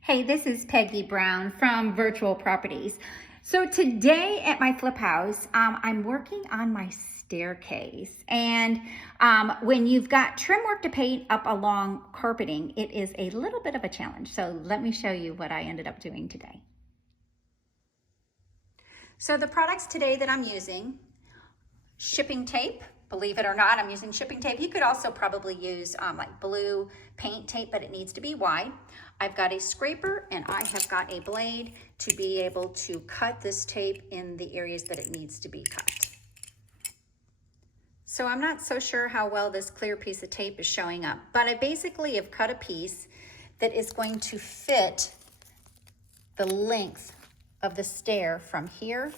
Hey, this is Peggy Brown from Virtual Properties. So today at my flip house, I'm working on my staircase. And when you've got trim work to paint up along carpeting, it is a little bit of a challenge. So let me show you what I ended up doing today. So the products today that I'm using, shipping tape. Believe it or not, I'm using shipping tape. You could also probably use like blue paint tape, but it needs to be wide. I've got a scraper and I have got a blade to be able to cut this tape in the areas that it needs to be cut. So I'm not so sure how well this clear piece of tape is showing up, but I basically have cut a piece that is going to fit the length of the stair from here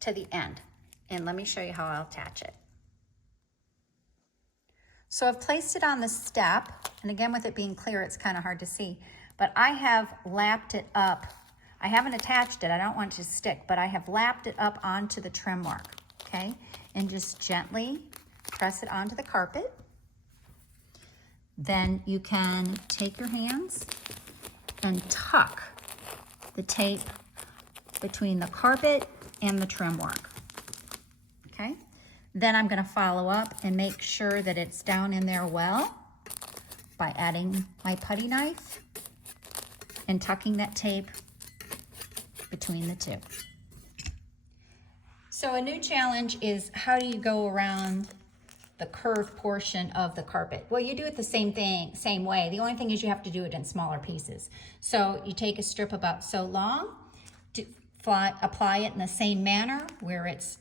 to the end. And let me show you how I'll attach it. So I've placed it on the step, and again, with it being clear, it's kind of hard to see, but I have lapped it up. I haven't attached it, I don't want it to stick, but I have lapped it up onto the trim work, okay? And just gently press it onto the carpet. Then you can take your hands and tuck the tape between the carpet and the trim work, okay? Then I'm gonna follow up and make sure that it's down in there well by adding my putty knife and tucking that tape between the two. So a new challenge is, how do you go around the curved portion of the carpet? Well, you do it the same way. The only thing is you have to do it in smaller pieces. So you take a strip about so long, apply it in the same manner where it's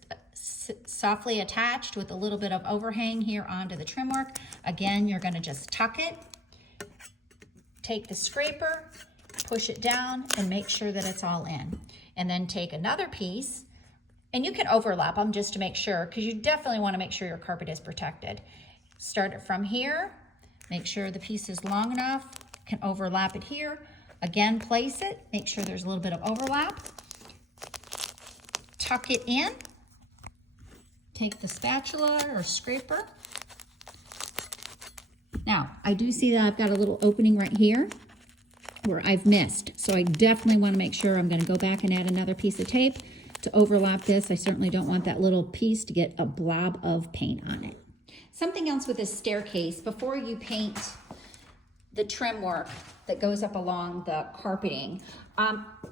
softly attached with a little bit of overhang here onto the trim work. Again, you're going to just tuck it, take the scraper, push it down, and make sure that it's all in. And then take another piece, and you can overlap them just to make sure, because you definitely want to make sure your carpet is protected. Start it from here, make sure the piece is long enough, can overlap it here. Again, place it, make sure there's a little bit of overlap. Tuck it in. Take the spatula or scraper. Now, I do see that I've got a little opening right here where I've missed. So I definitely want to make sure I'm going to go back and add another piece of tape to overlap this. I certainly don't want that little piece to get a blob of paint on it. Something else with this staircase, before you paint the trim work that goes up along the carpeting,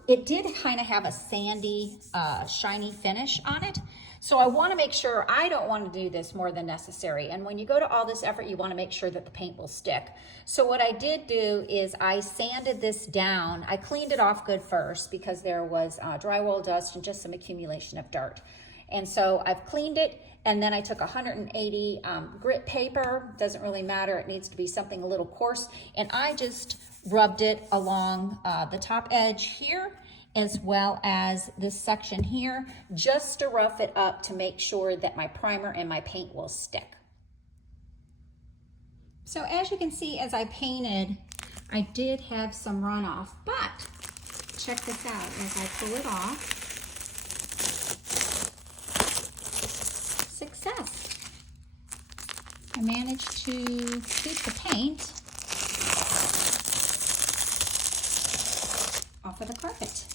it did kind of have a sandy, shiny finish on it. So I want to make sure, I don't want to do this more than necessary. And when you go to all this effort, you want to make sure that the paint will stick. So what I did do is I sanded this down. I cleaned it off good first because there was drywall dust and just some accumulation of dirt. And so I've cleaned it, and then I took 180 grit paper. Doesn't really matter, it needs to be something a little coarse. And I just rubbed it along the top edge here, as well as this section here, just to rough it up to make sure that my primer and my paint will stick. So as you can see, as I painted, I did have some runoff, but check this out. As I pull it off, success. I managed to keep the paint off of the carpet.